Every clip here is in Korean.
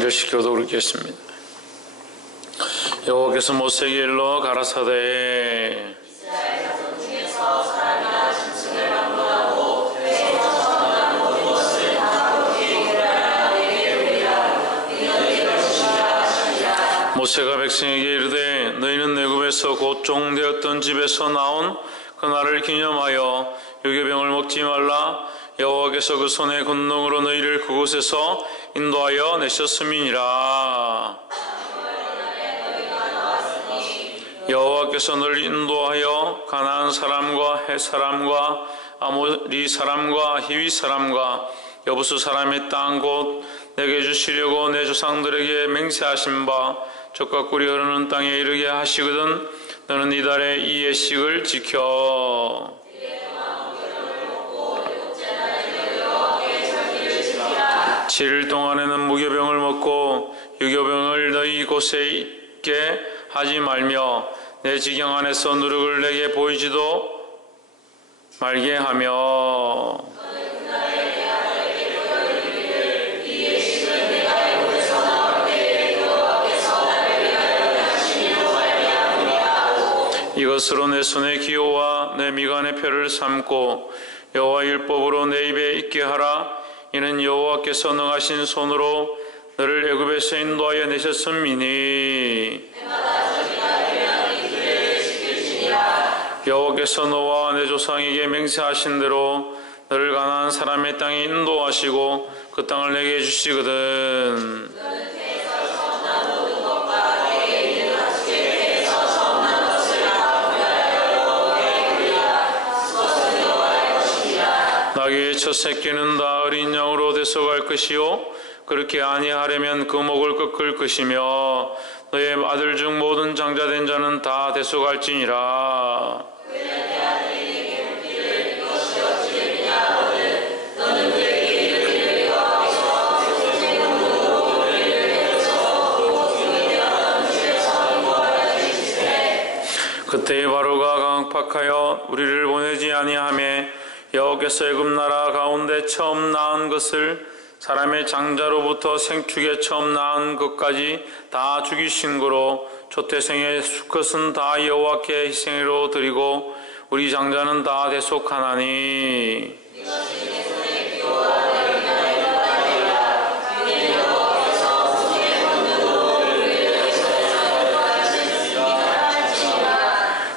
창절식 교독을 읽겠습니다. 여호와께서 모세에게 일러 가라사대 모세가 백성에게 이르되 너희는 애굽에서 곧 종되었던 집에서 나온 그 날을 기념하여 유교병을 먹지 말라. 여호와께서 그 손의 권능으로 너희를 그곳에서 인도하여 내셨음이니라. 여호와께서 너를 인도하여 가나안 사람과 헷 사람과 아모리 사람과 히위 사람과 여부스 사람의 땅 곧 내게 주시려고 내 조상들에게 맹세하신 바 젖과 꿀이 흐르는 땅에 이르게 하시거든 너는 이달에 이 예식을 지켜. 7일 동안에는 무교병을 먹고 유교병을 너희 곳에 있게 하지 말며 내 지경 안에서 누룩을 내게 보이지도 말게 하며 이것으로 내 손의 기호와 내 미간의 표를 삼고 여호와 율법으로 내 입에 있게 하라. 이는 여호와께서 능하신 손으로 너를 애굽에서 인도하여 내셨음이니 여호와께서 너와 내 조상에게 맹세하신 대로 너를 가나안 사람의 땅에 인도하시고 그 땅을 내게 주시거든. 나귀의 첫 새끼는 다 어린 양으로 대속할 것이요 그렇게 아니하려면 그 목을 꺾을 것이며 너의 아들 중 모든 장자된 자는 다 대속할지니라. 그때 바로가 강팍하여 우리를 보내지 아니하며 여호와께서 애굽 나라 가운데 처음 낳은 것을 사람의 장자로부터 생축에 처음 낳은 것까지 다 죽이신 거로 초태생의 수컷은 다 여호와께 희생으로 드리고 우리 장자는 다 대속하나니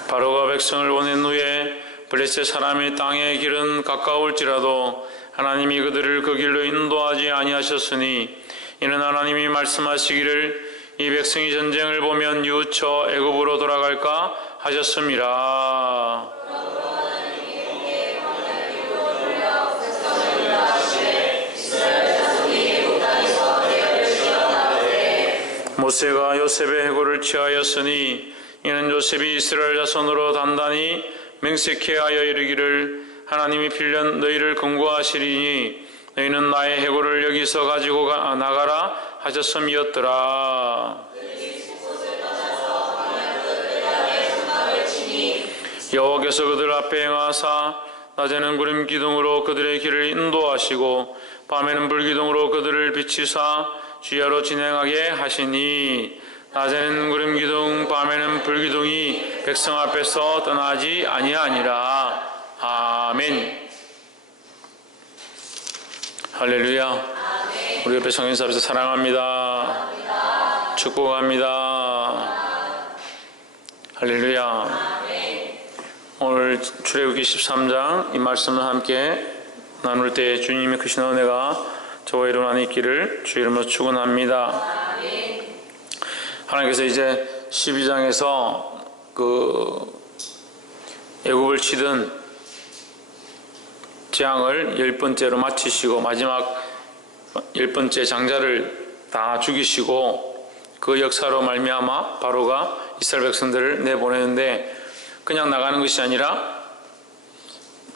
바로가 백성을 보낸 후에 블레셋 사람의 땅의 길은 가까울지라도 하나님이 그들을 그 길로 인도하지 아니하셨으니 이는 하나님이 말씀하시기를 이 백성이 전쟁을 보면 뉘우쳐 애굽으로 돌아갈까 하셨음이라. 모세가 요셉의 해골을 취하였으니 이는 요셉이 이스라엘 자손으로 단단히 맹세케 하여 이르기를 하나님이 필연 너희를 근거하시리니 너희는 나의 해골을 여기서 가지고 나가라 하셨음이었더라. 여호와께서 그들 앞에 행하사 낮에는 구름 기둥으로 그들의 길을 인도하시고 밤에는 불기둥으로 그들을 비치사 주야로 진행하게 하시니 낮에는 구름 기둥 밤에는 불기둥이 백성 앞에서 떠나지 아니하니라. 아멘. 할렐루야. 아멘. 우리 옆에 성인사 앞에서 사랑합니다. 아멘. 축복합니다. 할렐루야. 아멘. 오늘 출애굽기 13장 이 말씀을 함께 나눌 때 주님의 크신 은혜가 저와 일어나 있기를 주 이름으로 축원합니다. 하나님께서 이제 12장에서 그 애굽을 치던 재앙을 10번째로 마치시고 마지막 10번째 장자를 다 죽이시고 그 역사로 말미암아 바로가 이스라엘 백성들을 내보내는데 그냥 나가는 것이 아니라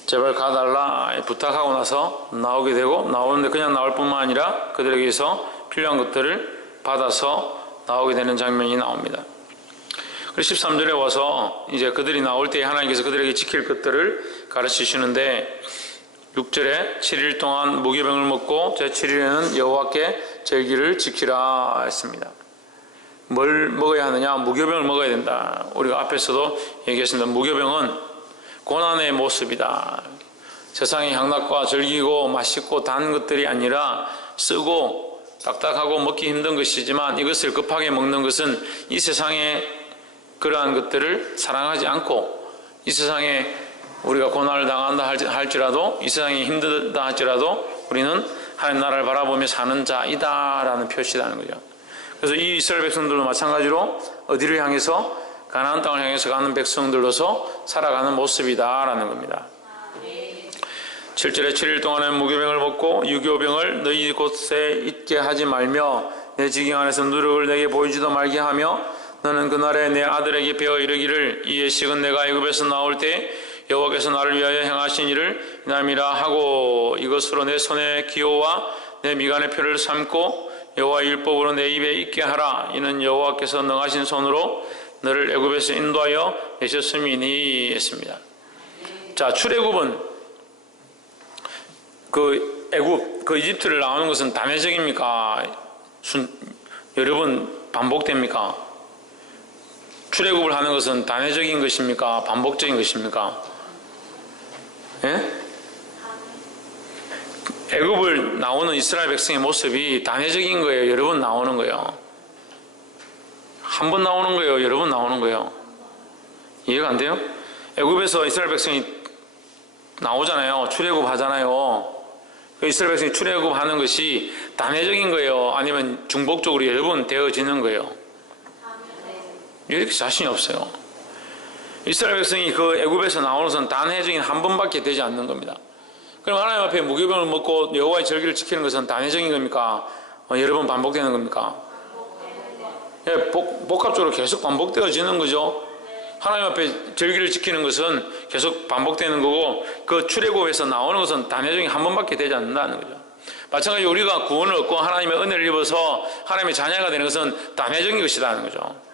제발 가달라 부탁하고 나서 나오게 되고 나오는데 그냥 나올 뿐만 아니라 그들에게서 필요한 것들을 받아서 나오게 되는 장면이 나옵니다. 그래서 13절에 와서 이제 그들이 나올 때 하나님께서 그들에게 지킬 것들을 가르치시는데 6절에 7일 동안 무교병을 먹고 제7일에는 여호와께 절기를 지키라 했습니다. 뭘 먹어야 하느냐? 무교병을 먹어야 된다. 우리가 앞에서도 얘기했습니다. 무교병은 고난의 모습이다. 세상의 향락과 절기고 맛있고 단 것들이 아니라 쓰고 딱딱하고 먹기 힘든 것이지만 이것을 급하게 먹는 것은 이 세상의 그러한 것들을 사랑하지 않고 이 세상에 우리가 고난을 당한다 할지라도 이 세상이 힘들다 할지라도 우리는 하나님 나라를 바라보며 사는 자이다 라는 표시라는 거죠. 그래서 이 이스라엘 백성들도 마찬가지로 어디를 향해서 가나안 땅을 향해서 가는 백성들로서 살아가는 모습이다 라는 겁니다. 7절에 7일 동안은 무교병을 먹고 유교병을 너희 곳에 있게 하지 말며 내 지경 안에서 누룩을 내게 보이지도 말게 하며 너는 그날에 내 아들에게 배워 이르기를 이 예식은 내가 애굽에서 나올 때 여호와께서 나를 위하여 행하신 일을 이남이라 하고 이것으로 내 손의 기호와 내 미간의 표를 삼고 여호와의 율법으로 내 입에 있게 하라. 이는 여호와께서 능하신 손으로 너를 애굽에서 인도하여 내셨음이니 했습니다. 자, 출애굽은 그 애굽, 그 이집트를 나오는 것은 단회적입니까? 여러 번 반복됩니까? 출애굽을 하는 것은 단회적인 것입니까? 반복적인 것입니까? 예? 애굽을 나오는 이스라엘 백성의 모습이 단회적인 거예요. 여러 번 나오는 거예요. 한 번 나오는 거예요. 여러 번 나오는 거예요. 이해가 안 돼요? 애굽에서 이스라엘 백성이 나오잖아요. 출애굽 하잖아요. 이스라엘 백성이 출애굽 하는 것이 단회적인 거예요? 아니면 중복적으로 여러 번 되어지는 거예요? 이렇게 자신이 없어요. 이스라엘 백성이 그 애굽에서 나오는 것은 단회적인 한 번밖에 되지 않는 겁니다. 그럼 하나님 앞에 무교병을 먹고 여호와의 절기를 지키는 것은 단회적인 겁니까? 여러 번 반복되는 겁니까? 예, 복합적으로 계속 반복되어지는 거죠. 하나님 앞에 절기를 지키는 것은 계속 반복되는 거고 그 출애굽에서 나오는 것은 단회적인 한 번밖에 되지 않는다는 거죠. 마찬가지로 우리가 구원을 얻고 하나님의 은혜를 입어서 하나님의 자녀가 되는 것은 단회적인 것이라는 거죠.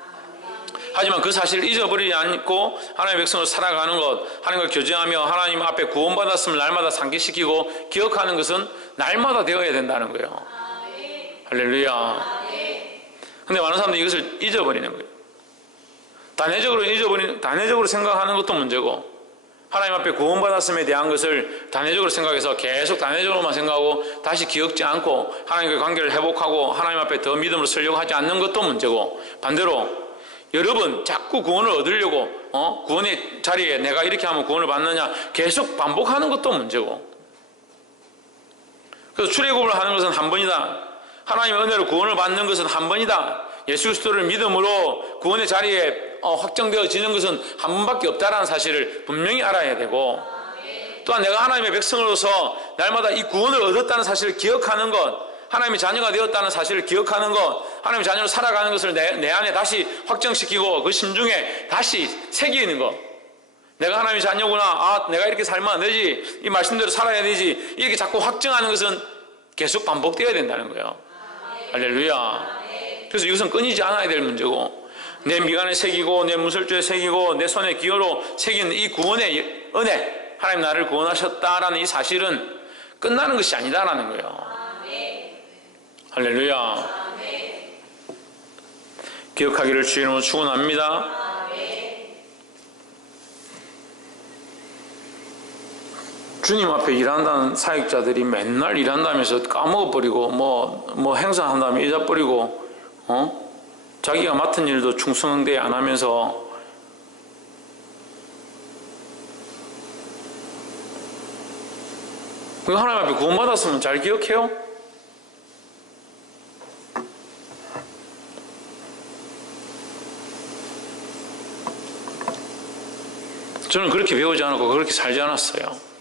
하지만 그 사실을 잊어버리지 않고 하나님의 백성으로 살아가는 것, 하나님과 교제하며 하나님 앞에 구원받았음을 날마다 상기시키고 기억하는 것은 날마다 되어야 된다는 거예요. 할렐루야. 근데 많은 사람들이 이것을 잊어버리는 거예요. 단회적으로 생각하는 것도 문제고 하나님 앞에 구원받았음에 대한 것을 단회적으로 생각해서 계속 단회적으로만 생각하고 다시 기억지 않고 하나님과의 관계를 회복하고 하나님 앞에 더 믿음으로 서려고 하지 않는 것도 문제고 반대로 여러 번 자꾸 구원을 얻으려고 구원의 자리에 내가 이렇게 하면 구원을 받느냐 계속 반복하는 것도 문제고 그래서 출애굽을 하는 것은 한 번이다. 하나님의 은혜로 구원을 받는 것은 한 번이다. 예수 그리스도를 믿음으로 구원의 자리에 확정되어지는 것은 한 번밖에 없다라는 사실을 분명히 알아야 되고 또한 내가 하나님의 백성으로서 날마다 이 구원을 얻었다는 사실을 기억하는 것 하나님의 자녀가 되었다는 사실을 기억하는 것 하나님의 자녀로 살아가는 것을 내 안에 다시 확정시키고 그 심중에 다시 새기는 것 내가 하나님의 자녀구나 내가 이렇게 살면 안 되지 이 말씀대로 살아야 되지 이렇게 자꾸 확정하는 것은 계속 반복되어야 된다는 거예요. 할렐루야. 그래서 이것은 끊이지 않아야 될 문제고 내 미간에 새기고 내 문설주에 새기고 내 손에 기호로 새긴 이 구원의 은혜 하나님 나를 구원하셨다라는 이 사실은 끝나는 것이 아니다라는 거예요. 할렐루야. 기억하기를 주의 이름으로 축원합니다. 주님 앞에 일한다는 사역자들이 맨날 일한다면서 까먹어버리고 뭐 행사한다면 잊어버리고 자기가 맡은 일도 충성되게 안 하면서 하나님 앞에 구원받았으면 잘 기억해요? 저는 그렇게 배우지 않았고 그렇게 살지 않았어요.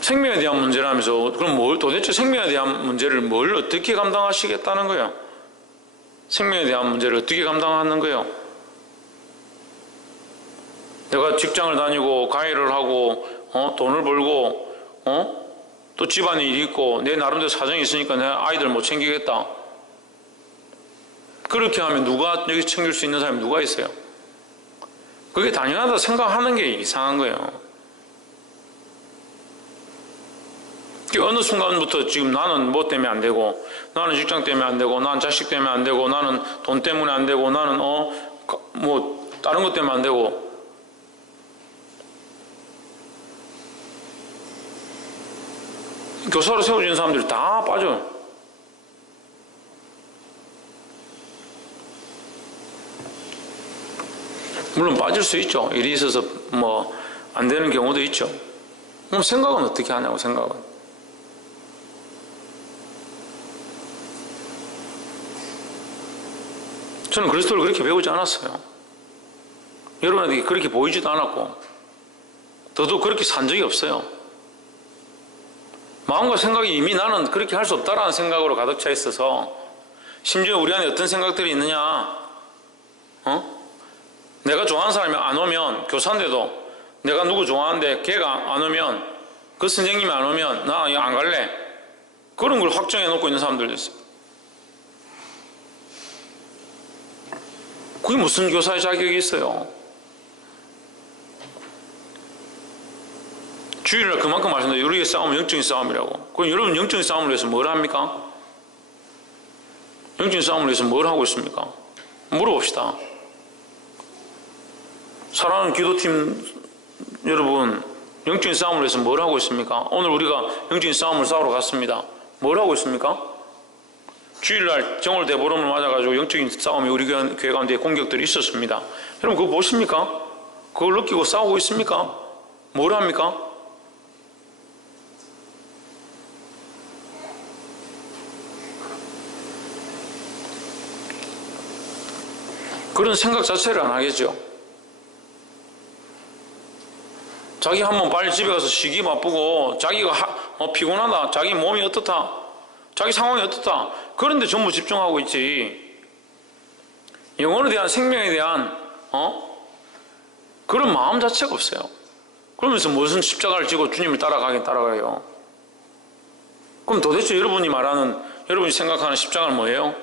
생명에 대한 문제라면서 그럼 도대체 생명에 대한 문제를 뭘 어떻게 감당하시겠다는 거예요? 생명에 대한 문제를 어떻게 감당하는 거예요? 내가 직장을 다니고 가해를 하고 돈을 벌고 또 집안에 일이 있고 내 나름대로 사정이 있으니까 내 아이들 못 챙기겠다. 그렇게 하면 누가 여기 챙길 수 있는 사람이 누가 있어요? 그게 당연하다 생각하는 게 이상한 거예요. 어느 순간부터 지금 나는 뭐 때문에 안 되고, 나는 직장 때문에 안 되고, 나는 자식 때문에 안 되고, 나는 돈 때문에 안 되고, 나는 뭐 다른 것 때문에 안 되고. 교사로 세워진 사람들이 다 빠져요. 물론 빠질 수 있죠. 일이 있어서 뭐 안 되는 경우도 있죠. 그럼 생각은 어떻게 하냐고, 생각은. 저는 그리스도를 그렇게 배우지 않았어요. 여러분에게 그렇게 보이지도 않았고, 저도 그렇게 산 적이 없어요. 마음과 생각이 이미 나는 그렇게 할 수 없다라는 생각으로 가득 차 있어서, 심지어 우리 안에 어떤 생각들이 있느냐, 내가 좋아하는 사람이 안 오면, 교사인데도 내가 누구 좋아하는데 걔가 안 오면, 그 선생님이 안 오면 나 이거 안 갈래, 그런 걸 확정해 놓고 있는 사람들도 있어요. 그게 무슨 교사의 자격이 있어요? 주일날 그만큼 말씀드려요. 우리의 싸움은 영적인 싸움이라고. 그럼 여러분 영적인 싸움을 위해서 뭘 합니까? 영적인 싸움을 위해서 뭘 하고 있습니까? 물어봅시다. 사랑하는 기도팀 여러분, 영적인 싸움을 위해서 뭘 하고 있습니까? 오늘 우리가 영적인 싸움을 싸우러 갔습니다. 뭘 하고 있습니까? 주일날 정월 대보름을 맞아가지고 영적인 싸움이 우리 교회 가운데 공격들이 있었습니다. 여러분 그거 보십니까? 그걸 느끼고 싸우고 있습니까? 뭘 합니까? 그런 생각 자체를 안 하겠죠. 자기 한번 빨리 집에 가서 쉬기 바쁘고, 자기가 피곤하다, 자기 몸이 어떻다, 자기 상황이 어떻다, 그런데 전부 집중하고 있지. 영혼에 대한, 생명에 대한 그런 마음 자체가 없어요. 그러면서 무슨 십자가를 지고 주님을 따라가긴 따라가요. 그럼 도대체 여러분이 말하는, 여러분이 생각하는 십자가는 뭐예요?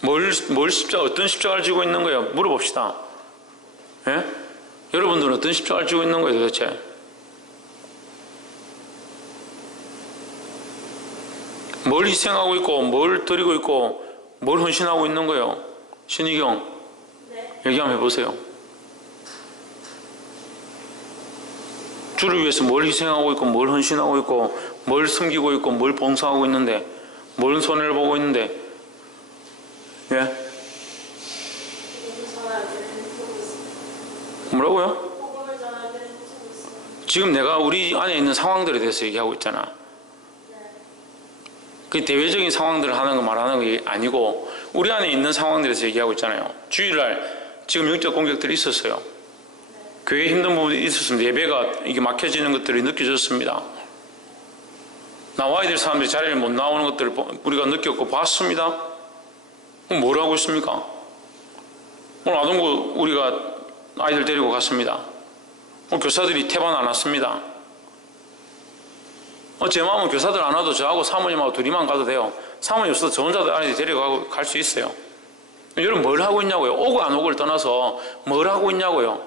뭘 십자가, 어떤 십자가를 지고 있는 거예요? 물어봅시다. 예? 여러분들은 어떤 십자가를 지고 있는 거예요, 도대체? 뭘 희생하고 있고, 뭘 드리고 있고, 뭘 헌신하고 있는 거예요? 신희경, 네. 얘기 한번 해보세요. 주를 위해서 뭘 희생하고 있고, 뭘 헌신하고 있고, 뭘 섬기고 있고, 뭘 봉사하고 있는데, 뭘 손해를 보고 있는데, 예? 뭐라고요? 지금 내가 우리 안에 있는 상황들에 대해서 얘기하고 있잖아. 그 대외적인 상황들을 하는 거 말하는 게 아니고 우리 안에 있는 상황들에 대해서 얘기하고 있잖아요. 주일날 지금 영적 공격들이 있었어요. 교회에 힘든 부분이 있었습니다. 예배가 이게 막혀지는 것들이 느껴졌습니다. 나와야 될 사람들이 자리를 못 나오는 것들을 우리가 느꼈고 봤습니다. 그럼 뭘 하고 있습니까? 오늘 아동부 우리가 아이들 데리고 갔습니다. 교사들이 태반 안 왔습니다. 제 마음은 교사들 안 와도 저하고 사모님하고 둘이만 가도 돼요. 사모님 없어도 저 혼자 아이들 데리고 갈 수 있어요. 여러분 뭘 하고 있냐고요? 오고 안 오고를 떠나서 뭘 하고 있냐고요?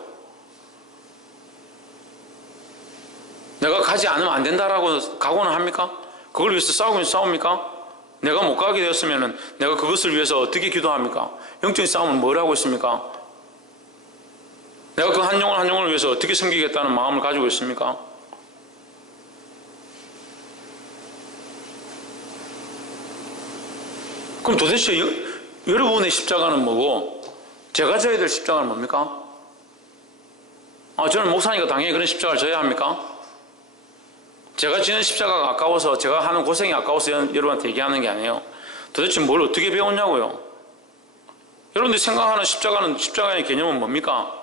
내가 가지 않으면 안 된다라고 각오는 합니까? 그걸 위해서 싸웁니까? 내가 못 가게 되었으면 내가 그것을 위해서 어떻게 기도합니까? 영적인 싸움은 뭘 하고 있습니까? 내가 그 한 영혼을 위해서 어떻게 섬기겠다는 마음을 가지고 있습니까? 그럼 도대체 여러분의 십자가는 뭐고 제가 져야 될 십자가는 뭡니까? 저는 목사니까 당연히 그런 십자가를 져야 합니까? 제가 지는 십자가가 아까워서, 제가 하는 고생이 아까워서 여러분한테 얘기하는 게 아니에요. 도대체 뭘 어떻게 배웠냐고요? 여러분들이 생각하는 십자가의 개념은 뭡니까?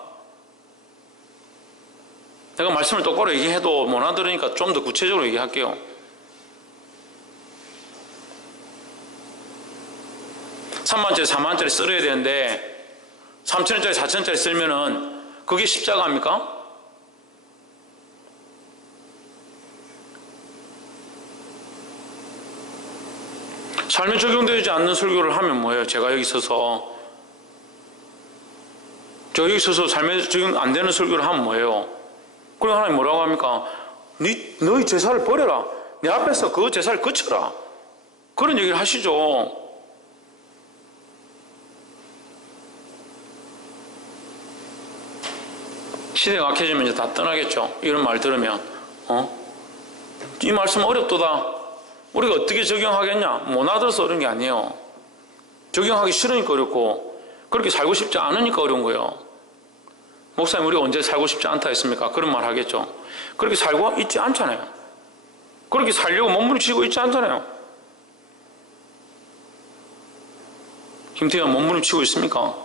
내가 말씀을 똑바로 얘기해도 못 알아들으니까 좀 더 구체적으로 얘기할게요. 3만원짜리 4만원짜리 쓸어야 되는데 3천원짜리 4천원짜리 쓸면은 그게 십자가입니까? 삶에 적용되지 않는 설교를 하면 뭐예요? 제가 여기 서서 삶에 적용 안 되는 설교를 하면 뭐예요? 그리고 하나님 뭐라고 합니까? 너희 제사를 버려라. 내 앞에서 그 제사를 거쳐라. 그런 얘기를 하시죠. 시대가 악해지면 이제 다 떠나겠죠. 이런 말 들으면. 이 말씀 어렵도다. 우리가 어떻게 적용하겠냐? 못 알아들어서 어려운 게 아니에요. 적용하기 싫으니까 어렵고, 그렇게 살고 싶지 않으니까 어려운 거예요. 목사님, 우리가 언제 살고 싶지 않다 했습니까? 그런 말 하겠죠. 그렇게 살고 있지 않잖아요. 그렇게 살려고 몸부림치고 있지 않잖아요. 김태현 몸부림치고 있습니까?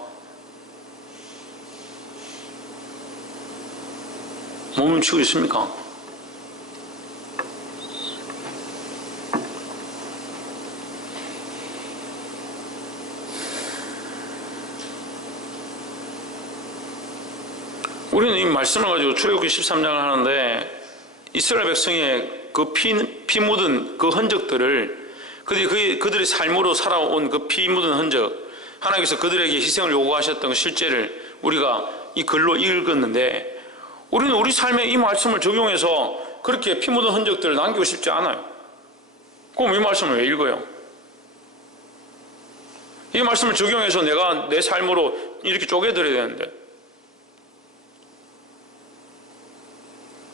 몸부림치고 있습니까? 우리는 이 말씀을 가지고 출애굽기 13장을 하는데 이스라엘 백성의 그 피 묻은 그 흔적들을 그들의 삶으로 살아온 그 피 묻은 흔적, 하나님께서 그들에게 희생을 요구하셨던 그 실제를 우리가 이 글로 읽었는데, 우리는 우리 삶에 이 말씀을 적용해서 그렇게 피 묻은 흔적들을 남기고 싶지 않아요. 그럼 이 말씀을 왜 읽어요? 이 말씀을 적용해서 내가 내 삶으로 이렇게 쪼개드려야 되는데,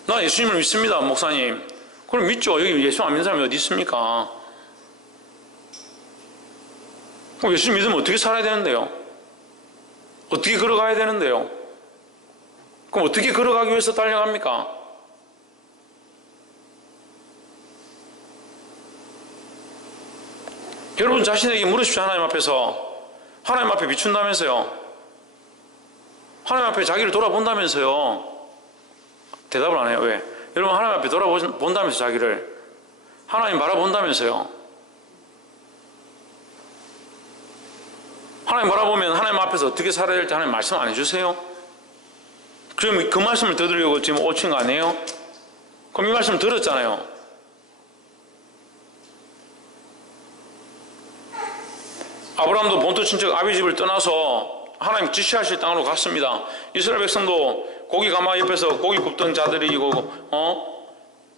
나 예수님을 믿습니다, 목사님. 그럼 믿죠. 여기 예수 안 믿는 사람이 어디 있습니까? 그럼 예수 믿으면 어떻게 살아야 되는데요? 어떻게 걸어가야 되는데요? 그럼 어떻게 걸어가기 위해서 달려갑니까? 여러분 자신에게 물으십시오. 하나님 앞에서. 하나님 앞에 비춘다면서요. 하나님 앞에 자기를 돌아본다면서요. 대답을 안 해요. 왜? 여러분 하나님 앞에 돌아본다면서 자기를. 하나님 바라본다면서요. 하나님 바라보면 하나님 앞에서 어떻게 살아야 될지 하나님 말씀 안 해주세요? 그럼 그 말씀을 들으려고 지금 오신 거 아니에요? 그럼 이 말씀 들었잖아요. 아브라함도 본토 친척 아비 집을 떠나서 하나님 지시하실 땅으로 갔습니다. 이스라엘 백성도 고기 가마 옆에서 고기 굽던 자들이고,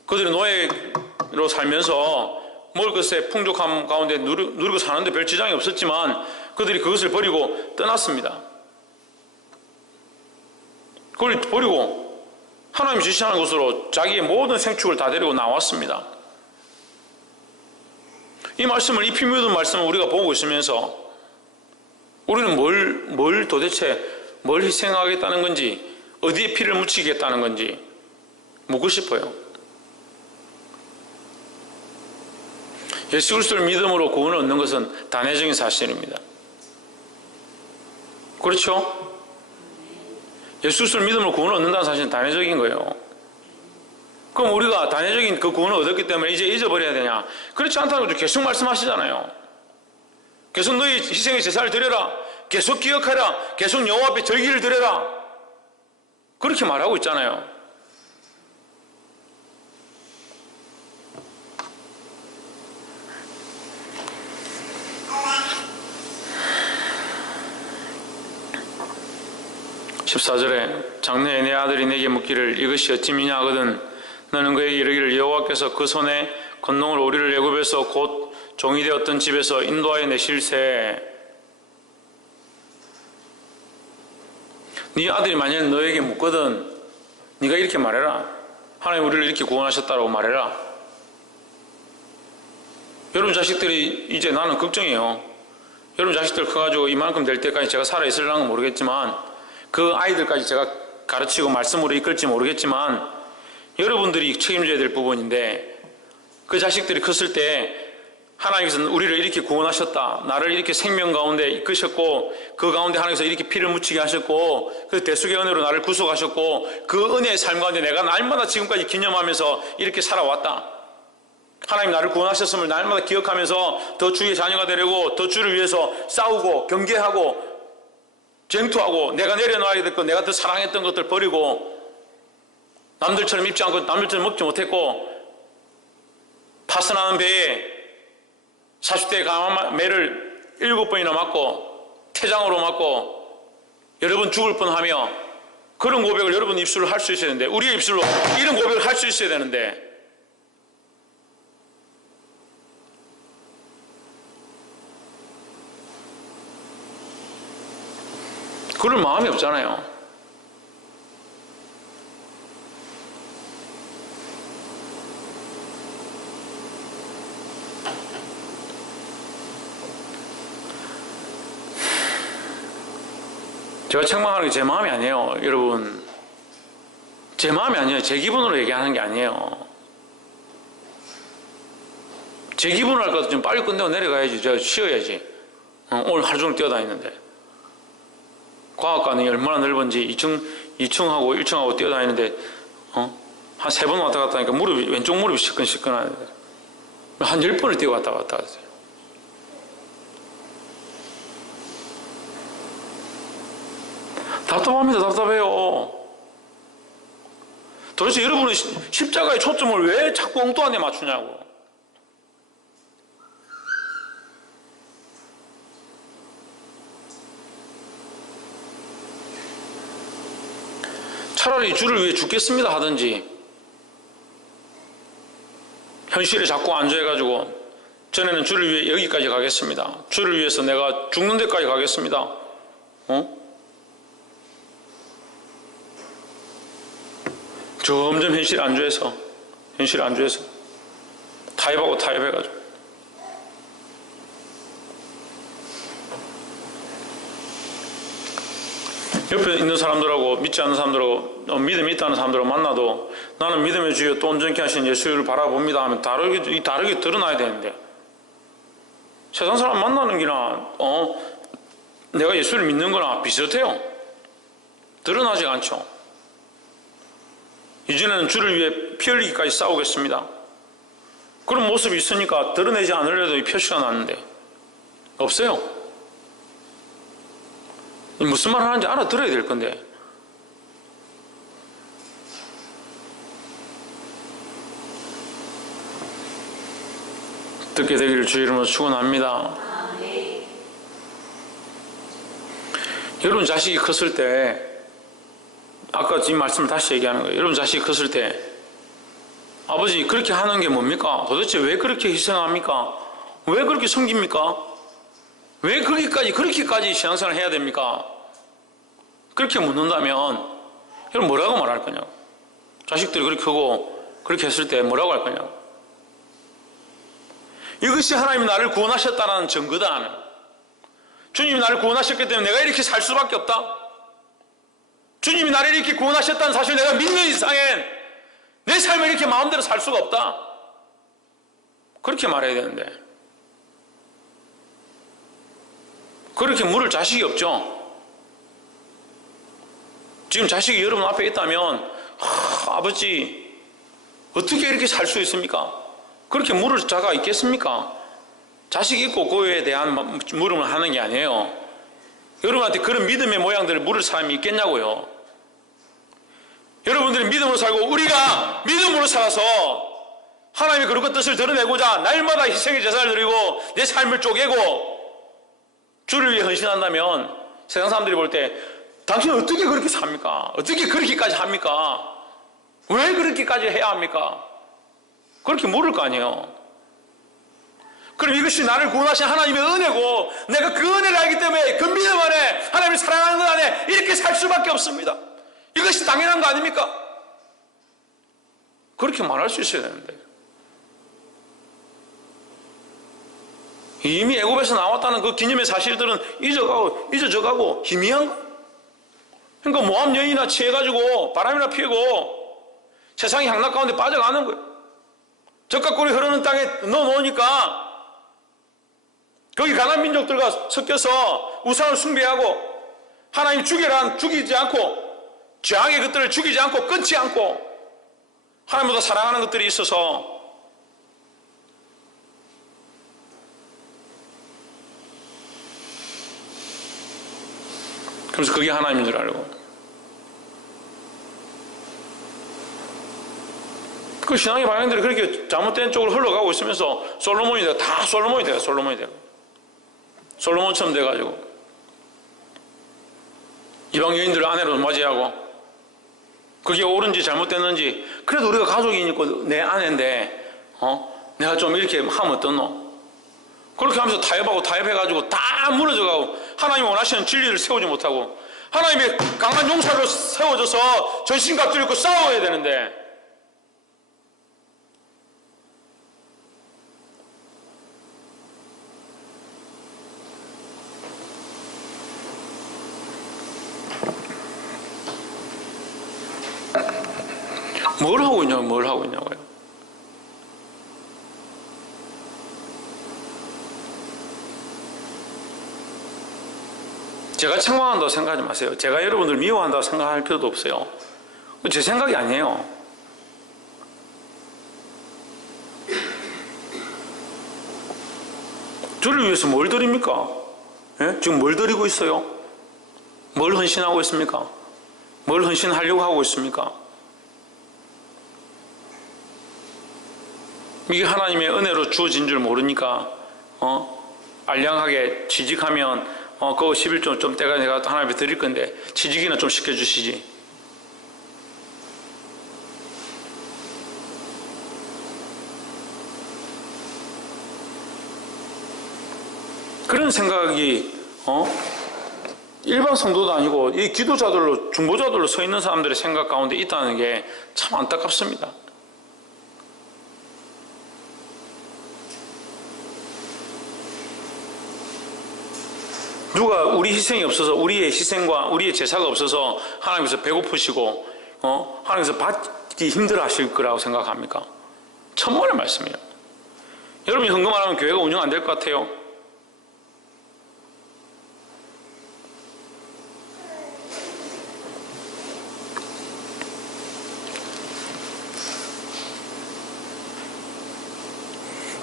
그들이 노예로 살면서 먹을 것에 풍족함 가운데 누리고 사는데 별 지장이 없었지만 그들이 그것을 버리고 떠났습니다. 그걸 버리고 하나님이 지시하는 곳으로 자기의 모든 생축을 다 데리고 나왔습니다. 이 말씀을, 이 피 묻은 말씀을 우리가 보고 있으면서 우리는 뭘 도대체 뭘 희생하겠다는 건지, 어디에 피를 묻히겠다는 건지 묻고 싶어요. 예수 그리스도를 믿음으로 구원을 얻는 것은 단회적인 사실입니다. 그렇죠? 예수 그리스도를 믿음으로 구원을 얻는다는 사실은 단회적인 거예요. 그럼 우리가 단회적인 그 구원을 얻었기 때문에 이제 잊어버려야 되냐? 그렇지 않다는 거죠. 계속 말씀하시잖아요. 계속 너희 희생의 제사를 드려라. 계속 기억하라. 계속 여호와 앞에 절기를 드려라. 그렇게 말하고 있잖아요. (14절에) 장래에 내 아들이 내게 묻기를 이것이 어찌미냐 하거든 너는 그에게 이르기를 여호와께서 그 손에 건농을 우리를 애굽에서 곧 종이 되었던 집에서 인도하여 내실세. 네 아들이 만약 너에게 묻거든 네가 이렇게 말해라. 하나님 우리를 이렇게 구원하셨다고 말해라. 여러분 자식들이 이제 나는 걱정이에요. 여러분 자식들 커가지고 이만큼 될 때까지 제가 살아있으려는 건 모르겠지만 그 아이들까지 제가 가르치고 말씀으로 이끌지 모르겠지만 여러분들이 책임져야 될 부분인데, 그 자식들이 컸을 때 하나님께서 우리를 이렇게 구원하셨다, 나를 이렇게 생명 가운데 이끄셨고 그 가운데 하나님께서 이렇게 피를 묻히게 하셨고 그 대속의 은혜로 나를 구속하셨고 그 은혜의 삶 가운데 내가 날마다 지금까지 기념하면서 이렇게 살아왔다. 하나님 나를 구원하셨음을 날마다 기억하면서 더 주의 자녀가 되려고 더 주를 위해서 싸우고 경계하고 쟁투하고 내가 내려놔야 될 것, 내가 더 사랑했던 것들 버리고 남들처럼 입지 않고 남들처럼 먹지 못했고 파선하는 배에 40대의 강한 매를 7번이나 맞고 태장으로 맞고 여러 번 죽을 뻔하며 그런 고백을 여러분 입술로 할 수 있어야 되는데, 우리의 입술로 이런 고백을 할 수 있어야 되는데, 그럴 마음이 없잖아요. 제가 책망하는 게 제 마음이 아니에요, 여러분. 제 마음이 아니에요. 제 기분으로 얘기하는 게 아니에요. 제 기분으로 할 것도 좀 빨리 끝내고 내려가야지. 제가 쉬어야지. 오늘 하루 종일 뛰어다니는데. 과학관이 얼마나 넓은지 2층하고 1층하고 뛰어다니는데 한 3번 왔다 갔다 하니까 왼쪽 무릎이 시끈시끈하는데 한 10번을 뛰어 왔다 갔다 했어요. 답답합니다. 답답해요. 도대체 여러분은 십자가의 초점을 왜 자꾸 엉뚱한 데 맞추냐고. 차라리 주를 위해 죽겠습니다 하든지, 현실에 자꾸 안주해가지고 전에는 주를 위해 여기까지 가겠습니다, 주를 위해서 내가 죽는 데까지 가겠습니다, 점점 현실에 안주해서 타협하고 타협해가지고. 옆에 있는 사람들하고 믿지 않는 사람들하고 믿음이 있다는 사람들하고 만나도 나는 믿음의 주여 또 온전케 하신 예수를 바라봅니다 하면 다르게 드러나야 되는데, 세상 사람 만나는 기나 내가 예수를 믿는 거나 비슷해요. 드러나지가 않죠. 이제는 주를 위해 피 흘리기까지 싸우겠습니다. 그런 모습이 있으니까 드러내지 않으려도 이 표시가 나는데 없어요. 무슨 말 하는지 알아들어야 될 건데. 듣게 되기를 주의 이름으로 축원합니다. 여러분 자식이 컸을 때, 아까 이 말씀을 다시 얘기하는 거예요. 여러분 자식이 컸을 때 아버지 그렇게 하는 게 뭡니까? 도대체 왜 그렇게 희생합니까? 왜 그렇게 섬깁니까? 왜 그렇게까지 신앙생활을 해야 됩니까? 그렇게 묻는다면 여러분 뭐라고 말할 거냐고. 자식들이 그렇게 하고 그렇게 했을 때 뭐라고 할 거냐고. 이것이 하나님이 나를 구원하셨다는 증거다. 주님이 나를 구원하셨기 때문에 내가 이렇게 살 수밖에 없다. 주님이 나를 이렇게 구원하셨다는 사실을 내가 믿는 이상엔 내 삶을 이렇게 마음대로 살 수가 없다. 그렇게 말해야 되는데 그렇게 물을 자식이 없죠. 지금 자식이 여러분 앞에 있다면 아버지 어떻게 이렇게 살 수 있습니까? 그렇게 물을 자가 있겠습니까? 자식이 있고 그에 대한 물음을 하는 게 아니에요. 여러분한테 그런 믿음의 모양들을 물을 사람이 있겠냐고요. 여러분들이 믿음으로 살고 우리가 믿음으로 살아서 하나님의 그릇과 뜻을 드러내고자 날마다 희생의 제사를 드리고 내 삶을 쪼개고 주를 위해 헌신한다면 세상 사람들이 볼 때 당신은 어떻게 그렇게 삽니까? 어떻게 그렇게까지 합니까? 왜 그렇게까지 해야 합니까? 그렇게 물을 거 아니에요. 그럼 이것이 나를 구원하신 하나님의 은혜고 내가 그 은혜를 알기 때문에 그 믿음 안에 하나님을 사랑하는 것 안에 이렇게 살 수밖에 없습니다. 이것이 당연한 거 아닙니까? 그렇게 말할 수 있어야 되는데 이미 애굽에서 나왔다는 그 기념의 사실들은 잊어져가고 희미한 거. 그러니까 모함 여인이나 취해가지고 바람이나 피우고 세상의 향락 가운데 빠져가는 거예요. 적각골이 흐르는 땅에 넣어놓으니까 거기 가난 민족들과 섞여서 우상을 숭배하고 하나님 죽이지 않고 죄악의 것들을 죽이지 않고 끊지 않고 하나님보다 사랑하는 것들이 있어서 그래서 그게 하나님인 줄 알고 그 신앙의 방향들이 그렇게 잘못된 쪽으로 흘러가고 있으면서 솔로몬이 돼요. 다 솔로몬이 돼요. 솔로몬처럼 돼가지고 이방 여인들을 아내로 맞이하고 그게 옳은지 잘못됐는지. 그래도 우리가 가족이니까 내 아내인데 내가 좀 이렇게 하면 어떻노? 그렇게 하면서 타협해가지고 다 무너져가고 하나님이 원하시는 진리를 세우지 못하고 하나님의 강한 용사로 세워져서 전신갑 들고 싸워야 되는데 뭘 하고 있냐고요. 제가 책망한다고 생각하지 마세요. 제가 여러분들 미워한다고 생각할 필요도 없어요. 제 생각이 아니에요. 저를 위해서 뭘 드립니까? 예? 지금 뭘 드리고 있어요? 뭘 헌신하고 있습니까? 뭘 헌신하려고 하고 있습니까? 이게 하나님의 은혜로 주어진 줄 모르니까 알량하게 취직하면 그거 11조 좀 떼가 내가 하나님께 드릴 건데 취직이나 좀 시켜주시지. 그런 생각이 일반 성도도 아니고 이 기도자들로 중보자들로 서 있는 사람들의 생각 가운데 있다는 게 참 안타깝습니다. 누가 우리 희생이 없어서 우리의 희생과 우리의 제사가 없어서 하나님께서 배고프시고 하나님께서 받기 힘들어 하실 거라고 생각합니까? 천만의 말씀이에요. 여러분이 헌금 안 하면 교회가 운영 안 될 것 같아요?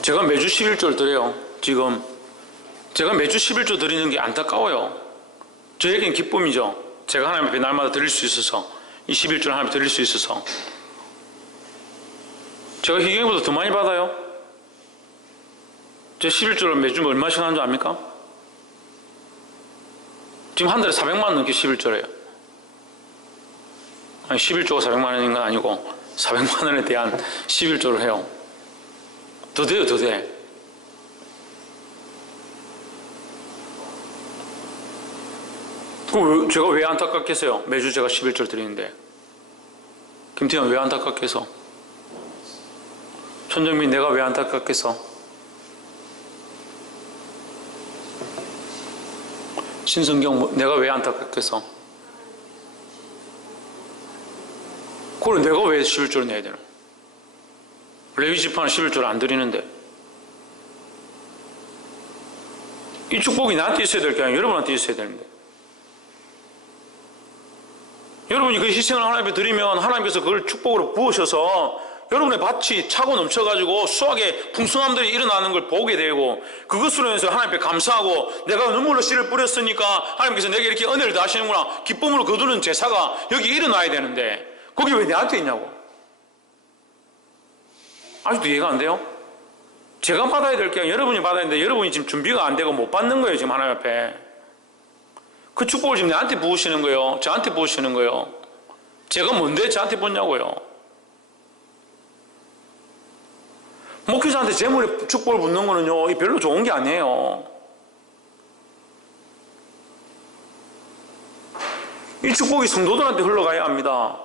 제가 매주 11조를 드려요. 지금 제가 매주 11조 드리는 게 안타까워요. 저에겐 기쁨이죠. 제가 하나님 앞에 날마다 드릴 수 있어서 이 11조를 하나님 드릴 수 있어서. 제가 희경이보다 더 많이 받아요. 제 11조를 매주 얼마씩 하는 줄 압니까? 지금 한 달에 400만 원 넘게 11조래요. 아니 11조가 400만 원인 건 아니고 400만 원에 대한 11조를 해요. 더 돼요, 더 돼. 제가 왜 안타깝겠어요? 매주 제가 11절 드리는데. 김태현 왜 안타깝겠어? 손정민 내가 왜 안타깝겠어? 신성경 내가 왜 안타깝겠어? 그걸 내가 왜 11조를 내야 되나? 레위 지파는 11조를 안 드리는데. 이 축복이 나한테 있어야 될 게 아니라 여러분한테 있어야 되는데. 여러분이 그 희생을 하나님께 드리면 하나님께서 그걸 축복으로 부으셔서 여러분의 밭이 차고 넘쳐가지고 수확의 풍성함들이 일어나는 걸 보게 되고 그것으로 인해서 하나님께 감사하고 내가 눈물로 씨를 뿌렸으니까 하나님께서 내게 이렇게 은혜를 다하시는구나 기쁨으로 거두는 제사가 여기 일어나야 되는데 거기 왜 내한테 있냐고. 아직도 이해가 안 돼요? 제가 받아야 될 게 아니라 여러분이 받아야 되는데 여러분이 지금 준비가 안 되고 못 받는 거예요. 지금 하나님 앞에. 그 축복을 지금 내한테 부으시는 거예요. 저한테 부으시는 거예요. 제가 뭔데 저한테 붓냐고요. 목회자한테 재물에 축복을 붓는 거는요, 별로 좋은 게 아니에요. 이 축복이 성도들한테 흘러가야 합니다.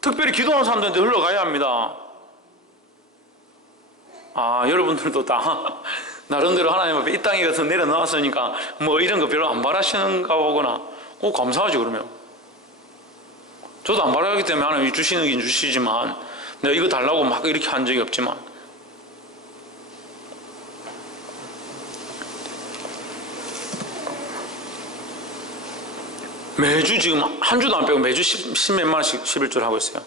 특별히 기도하는 사람들한테 흘러가야 합니다. 아, 여러분들도 다 나름대로 하나님 앞에 이 땅에 가서 내려놓았으니까 뭐 이런 거 별로 안 바라시는가 보거나 감사하지 그러면. 저도 안 바라기 때문에 하나님이 주시는 게 주시지만 내가 이거 달라고 막 이렇게 한 적이 없지만 매주 지금 한 주도 안 빼고 매주 10몇만 원씩 11조를 하고 있어요.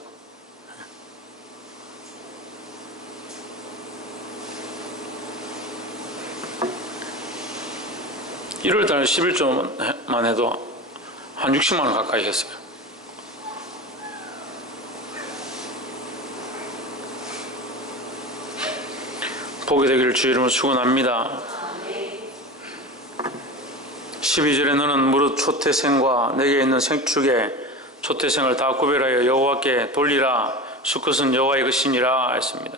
1월달에 11조만 해도 한 60만 원 가까이 했어요. 보게 되기를 주 이름으로 축원합니다. 12절에 너는 무릇 초태생과 내게 있는 생축에 초태생을 다 구별하여 여호와께 돌리라. 수컷은 여호와의 것이니라 했습니다.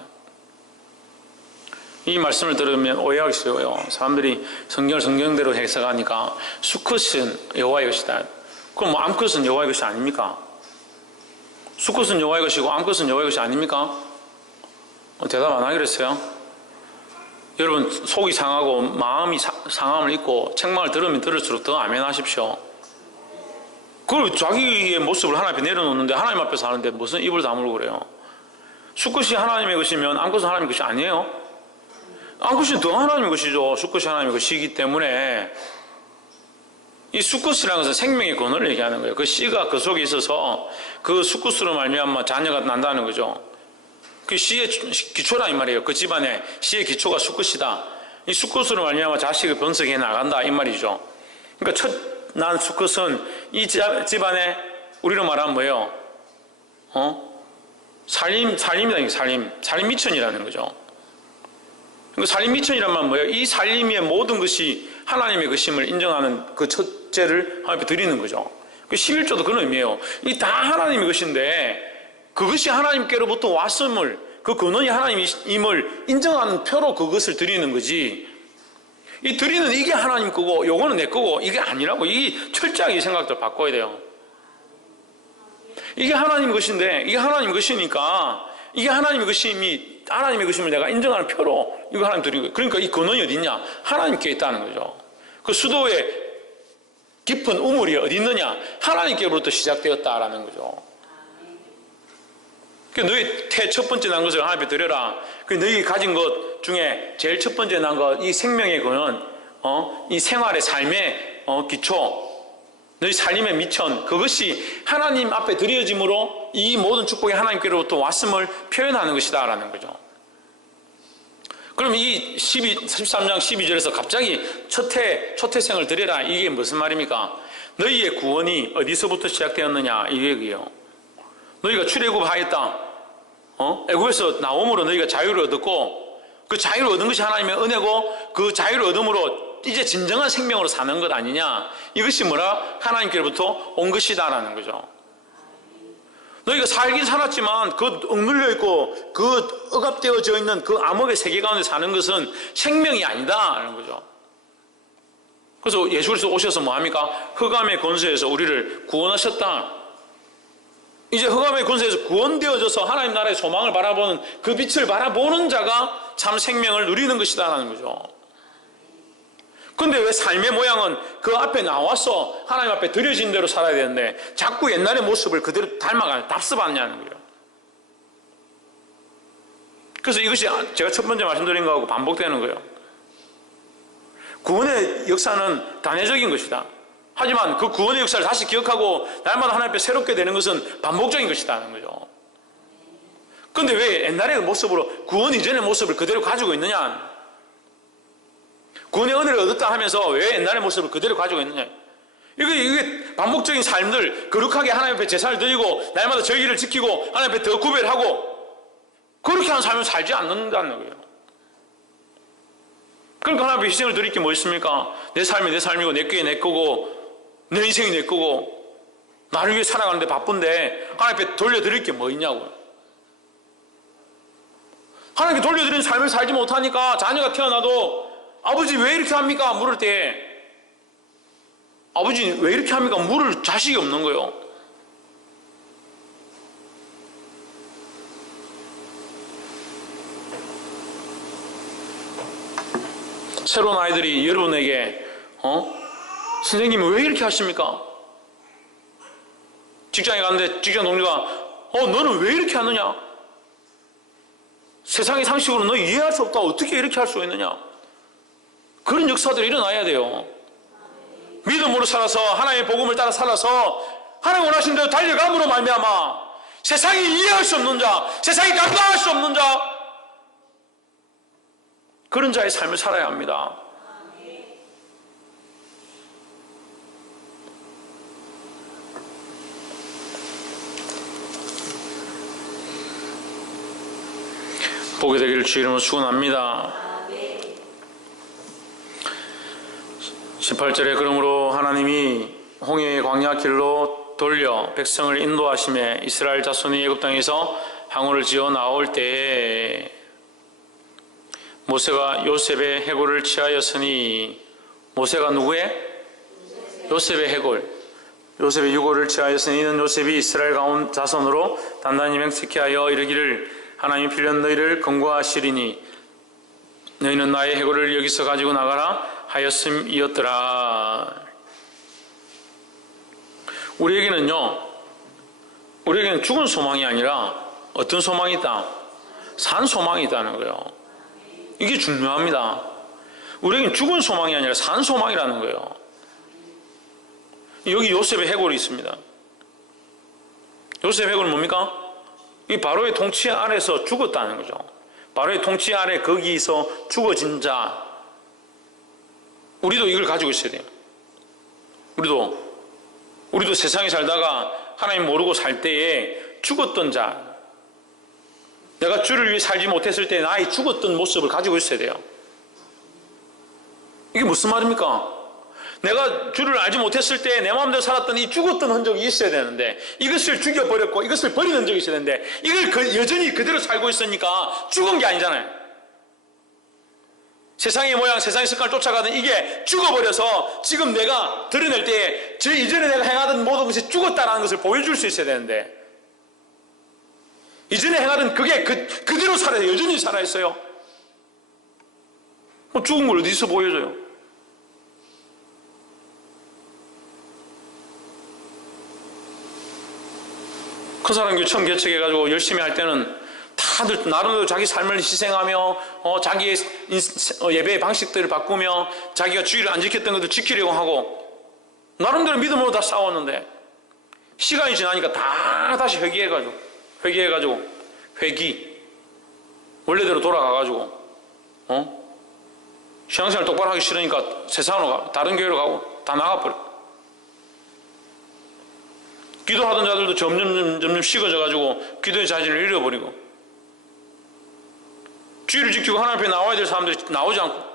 이 말씀을 들으면 오해하기 쉬워요. 사람들이 성경을 성경대로 해석하니까 수컷은 여호와의 것이다. 그럼 뭐 암컷은 여호와의 것이 아닙니까? 수컷은 여호와의 것이고 암컷은 여호와의 것이 아닙니까? 대답 안 하기로 했어요. 여러분 속이 상하고 마음이 상함을 입고 책망을 들으면 들을수록 더 아멘하십시오. 그걸 자기의 모습을 하나님 앞에 내려놓는데 하나님 앞에서 하는데 무슨 입을 다물고 그래요? 수컷이 하나님의 것이면 암컷은 하나님의 것이 아니에요? 암컷이 더 하나님의 것이죠. 수컷이 하나님의 것이기 때문에 이 수컷이라는 것은 생명의 근원을 얘기하는 거예요. 그 씨가 그 속에 있어서 그 수컷으로 말미암아 자녀가 난다는 거죠. 그 씨의 기초라 이 말이에요. 그 집안에 씨의 기초가 수컷이다. 이 수컷으로 말미암아 자식을 번성해 나간다 이 말이죠. 그러니까 첫 난 수컷은 이 집안에 우리로 말하면 뭐예요? 살림이다. 살림 미천이라는 거죠. 그러니까 살림 미천이란 말은 뭐예요? 이 살림의 모든 것이 하나님의 것임을 인정하는 그 첫째를 하나님께 드리는 거죠. 그 11조도 그런 의미예요. 이 다 하나님의 것인데 그것이 하나님께로부터 왔음을, 그 근원이 하나님임을 인정하는 표로 그것을 드리는 거지. 이 드리는 이게 하나님 거고 요거는 내 거고 이게 아니라고. 이 철저하게 이 생각들 바꿔야 돼요. 이게 하나님 것인데 이게 하나님 것이니까 이게 하나님의 것임이 하나님의 것임을 내가 인정하는 표로 이거 하나님 드리는 거예요. 그러니까 이 근원이 어디 있냐? 하나님께 있다는 거죠. 그 수도의 깊은 우물이 어디 있느냐? 하나님께로부터 시작되었다라는 거죠. 너희 태 첫 번째 난 것을 하나님께 드려라. 너희 가진 것 중에 제일 첫 번째 난 것, 이 생명의 근원, 이 생활의 삶의 기초, 너희 살림의 미천, 그것이 하나님 앞에 드려짐으로 이 모든 축복이 하나님께로부터 왔음을 표현하는 것이다 라는 거죠. 그럼 이 13장 12절에서 갑자기 초태생을 드려라, 이게 무슨 말입니까? 너희의 구원이 어디서부터 시작되었느냐, 이 얘기예요. 너희가 출애굽하였다. 애굽에서 나옴으로 너희가 자유를 얻었고, 그 자유를 얻은 것이 하나님의 은혜고, 그 자유를 얻음으로 이제 진정한 생명으로 사는 것 아니냐. 이것이 뭐라? 하나님께로부터 온 것이다라는 거죠. 너희가 살긴 살았지만 그 억눌려 있고 그 억압되어져 있는 그 암흑의 세계 가운데 사는 것은 생명이 아니다라는 거죠. 그래서 예수 그리스도 오셔서 뭐합니까? 흑암의 권세에서 우리를 구원하셨다. 이제 흑암의 권세에서 구원되어져서 하나님 나라의 소망을 바라보는, 그 빛을 바라보는 자가 참 생명을 누리는 것이다라는 거죠. 근데 왜 삶의 모양은 그 앞에 나와서 하나님 앞에 드려진 대로 살아야 되는데 자꾸 옛날의 모습을 그대로 닮아가는, 답습하느냐는 거예요. 그래서 이것이 제가 첫 번째 말씀드린 거하고 반복되는 거예요. 구원의 역사는 단회적인 것이다. 하지만 그 구원의 역사를 다시 기억하고 날마다 하나님 앞에 새롭게 되는 것은 반복적인 것이다는 거죠. 그런데 왜 옛날의 모습으로, 구원 이전의 모습을 그대로 가지고 있느냐? 구원의 은혜를 얻었다 하면서 왜 옛날의 모습을 그대로 가지고 있느냐? 이게 반복적인 삶들, 거룩하게 하나님 앞에 제사를 드리고 날마다 절기를 지키고 하나님 앞에 더 구별하고 그렇게 하는 삶을 살지 않는다는 거예요. 그러니까 하나님 앞에 희생을 드릴 게 뭐 있습니까? 내 삶이 내 삶이고 내 게 내 거고 내 인생이 내 거고 나를 위해 살아가는데 바쁜데 하나님 앞에 돌려드릴 게 뭐 있냐고요. 하나님께 돌려드리는 삶을 살지 못하니까 자녀가 태어나도 아버지 왜 이렇게 합니까? 물을 때 아버지 왜 이렇게 합니까? 물을 자식이 없는 거예요. 새로운 아이들이 여러분에게 선생님은 왜 이렇게 하십니까? 직장에 갔는데 직장 동료가 너는 왜 이렇게 하느냐? 세상의 상식으로 너 이해할 수 없다. 어떻게 이렇게 할 수 있느냐? 그런 역사들이 일어나야 돼요. 믿음으로 살아서 하나님의 복음을 따라 살아서 하나님 원하신 대로 달려감으로 말미암아 세상이 이해할 수 없는 자, 세상이 감당할 수 없는 자, 그런 자의 삶을 살아야 합니다. 보게 되기를 주 이름으로 축원합니다. 18절에 그러므로 하나님이 홍해의 광야 길로 돌려 백성을 인도하심에 이스라엘 자손이 애굽 땅에서 항우를 지어 나올 때에 모세가 요셉의 해골을 취하였으니 모세가 누구의? 요셉의 해골, 요셉의 유골을 취하였으니 이는 요셉이 이스라엘 가온 자손으로 단단히 맹세케 하여 이르기를 하나님이 필요한 너희를 건고하시리니 너희는 나의 해골을 여기서 가지고 나가라 하였음이었더라. 우리에게는 죽은 소망이 아니라 어떤 소망이 있다? 산 소망이 있다는 거예요. 이게 중요합니다. 우리에게는 죽은 소망이 아니라 산 소망이라는 거예요. 여기 요셉의 해골이 있습니다. 요셉의 해골은 뭡니까? 이 바로의 통치 아래서 죽었다는 거죠. 바로의 통치 아래 거기서 죽어진 자. 우리도 이걸 가지고 있어야 돼요. 우리도 세상에 살다가 하나님 모르고 살 때에 죽었던 자, 내가 주를 위해 살지 못했을 때 나의 죽었던 모습을 가지고 있어야 돼요. 이게 무슨 말입니까? 내가 주를 알지 못했을 때 내 마음대로 살았던 이 죽었던 흔적이 있어야 되는데 이것을 죽여버렸고 이것을 버린 흔적이 있어야 되는데 이걸 여전히 그대로 살고 있으니까 죽은 게 아니잖아요. 세상의 모양, 세상의 습관을 쫓아가던 이게 죽어버려서 지금 내가 드러낼 때에 저 이전에 내가 행하던 모든 것이 죽었다는 것을 보여줄 수 있어야 되는데 이전에 행하던 그게 그대로 살아요. 여전히 살아있어요. 죽은 걸 어디서 보여줘요? 그 사람이 처음 개척해가지고 열심히 할 때는 다들 나름대로 자기 삶을 희생하며 자기의 예배의 방식들을 바꾸며 자기가 주의를 안 지켰던 것들 지키려고 하고 나름대로 믿음으로 다 싸웠는데 시간이 지나니까 다 다시 회귀해가지고 회귀 원래대로 돌아가가지고 신앙생활 똑바로 하기 싫으니까 세상으로 가고 다른 교회로 가고 다 나가버려. 기도하던 자들도 점점 식어져가지고 기도의 자질을 잃어버리고 주의를 지키고 하나님 앞에 나와야 될 사람들이 나오지 않고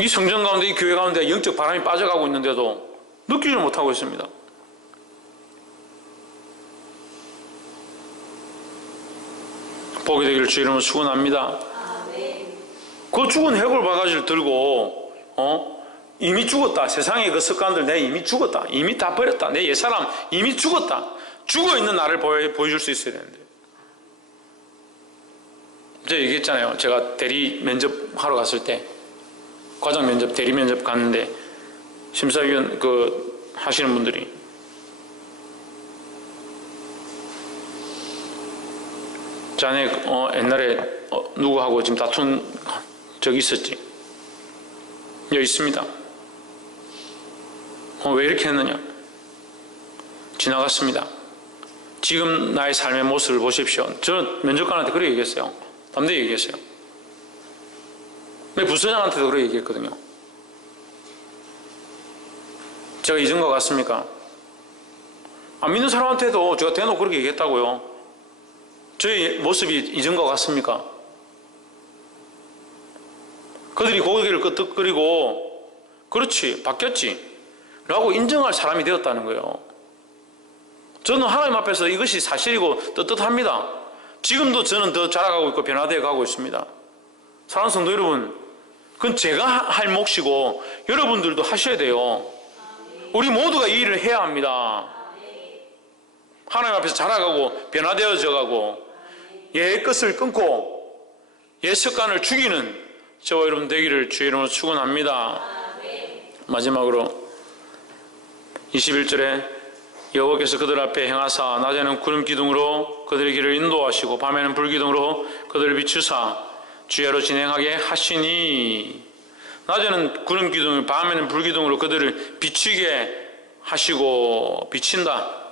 이 성전 가운데 이 교회 가운데 영적 바람이 빠져가고 있는데도 느끼지 못하고 있습니다. 복이 되기를 주 이름으로 축원합니다. 그 죽은 해골 바가지를 들고 이미 죽었다. 세상의 그 습관들 내가 이미 죽었다. 이미 다 버렸다. 내 옛사람 이미 죽었다. 죽어있는 나를 보여줄 수 있어야 되는데 제가 얘기했잖아요. 제가 대리 면접하러 갔을 때 과장 면접, 대리 면접 갔는데 심사위원 하시는 분들이 자네 옛날에 누구하고 지금 다툰 적이 있었지? 여기 있습니다. 왜 이렇게 했느냐? 지나갔습니다. 지금 나의 삶의 모습을 보십시오. 저는 면접관한테 그렇게 얘기했어요. 담대히 얘기했어요. 내 부서장한테도 그렇게 얘기했거든요. 제가 잊은 것 같습니까? 안 믿는 사람한테도 제가 대놓고 그렇게 얘기했다고요. 저희 모습이 잊은 것 같습니까? 그들이 고개를 끄덕거리고 그렇지 바뀌었지 라고 인정할 사람이 되었다는 거예요. 저는 하나님 앞에서 이것이 사실이고 떳떳합니다. 지금도 저는 더 자라가고 있고 변화되어 가고 있습니다. 사랑하는 성도 여러분, 그건 제가 할 몫이고 여러분들도 하셔야 돼요. 우리 모두가 이 일을 해야 합니다. 하나님 앞에서 자라가고 변화되어져 가고 옛 것을 끊고 옛 습관을 죽이는 저와 여러분 되기를 주의 이름으로 축원합니다. 마지막으로 21절에 여호와께서 그들 앞에 행하사 낮에는 구름 기둥으로 그들의 길을 인도하시고 밤에는 불 기둥으로 그들을 비추사 주야로 진행하게 하시니 낮에는 구름 기둥 밤에는 불 기둥으로 그들을 비추게 하시고 비친다.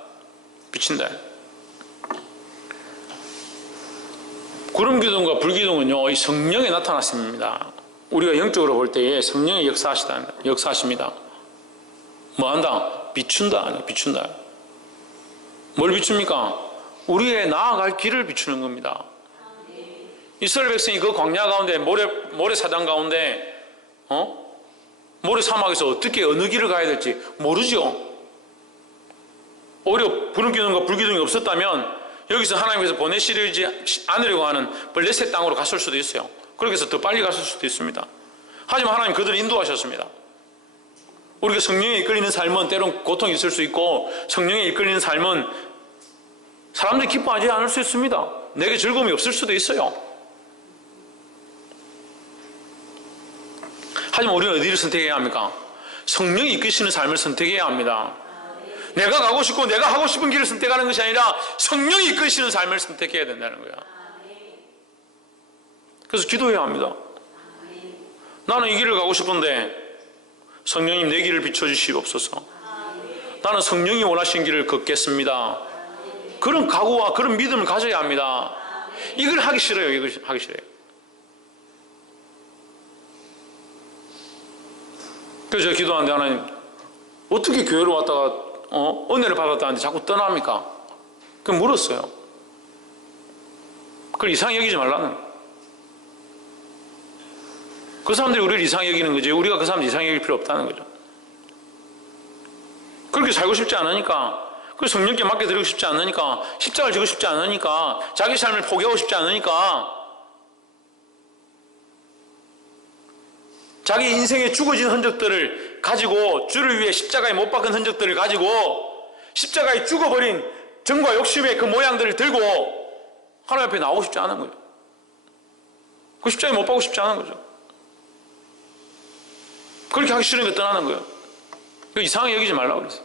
구름 기둥과 불 기둥은요 이 성령에 나타났습니다. 우리가 영적으로 볼 때에 성령이 역사하십니다. 뭐한다? 비춘다. 뭘 비춥니까? 우리의 나아갈 길을 비추는 겁니다. 이스라엘 백성이 그 광야 가운데 모래 사장 가운데 모래 사막에서 어떻게 어느 길을 가야 될지 모르죠. 오히려 구름기둥과 불기둥이 없었다면 여기서 하나님께서 보내시지 않으려고 하는 블레셋 땅으로 갔을 수도 있어요. 그렇게 해서 더 빨리 갔을 수도 있습니다. 하지만 하나님 그들을 인도하셨습니다. 우리가 성령에 이끌리는 삶은 때론 고통이 있을 수 있고, 성령에 이끌리는 삶은 사람들이 기뻐하지 않을 수 있습니다. 내게 즐거움이 없을 수도 있어요. 하지만 우리는 어디를 선택해야 합니까? 성령이 이끄시는 삶을 선택해야 합니다. 내가 가고 싶고 내가 하고 싶은 길을 선택하는 것이 아니라 성령이 이끄시는 삶을 선택해야 된다는 거야. 그래서 기도해야 합니다. 나는 이 길을 가고 싶은데 성령님 내 길을 비춰주시옵소서. 나는 성령이 원하시는 길을 걷겠습니다. 그런 각오와 그런 믿음을 가져야 합니다. 이걸 하기 싫어요. 이걸 하기 싫어요. 그래서 제가 기도하는데 하나님 어떻게 교회로 왔다가 은혜를 받았다는데 자꾸 떠납니까? 그럼 물었어요. 그걸 이상히 여기지 말라는. 그 사람들이 우리를 이상히 여기는 거지 우리가 그 사람들 이상히 여길 필요 없다는 거죠. 그렇게 살고 싶지 않으니까, 그 성령께 맡겨드리고 싶지 않으니까, 십자가를 지고 싶지 않으니까, 자기 삶을 포기하고 싶지 않으니까, 자기 인생에 죽어진 흔적들을 가지고, 주를 위해 십자가에 못 박은 흔적들을 가지고, 십자가에 죽어버린 정과 욕심의 그 모양들을 들고 하나님 앞에 나오고 싶지 않은 거예요. 그 십자가에 못 박고 싶지 않은 거죠. 그렇게 하기 싫으니까 떠나는 거예요. 이상하게 여기지 말라고 그랬어요.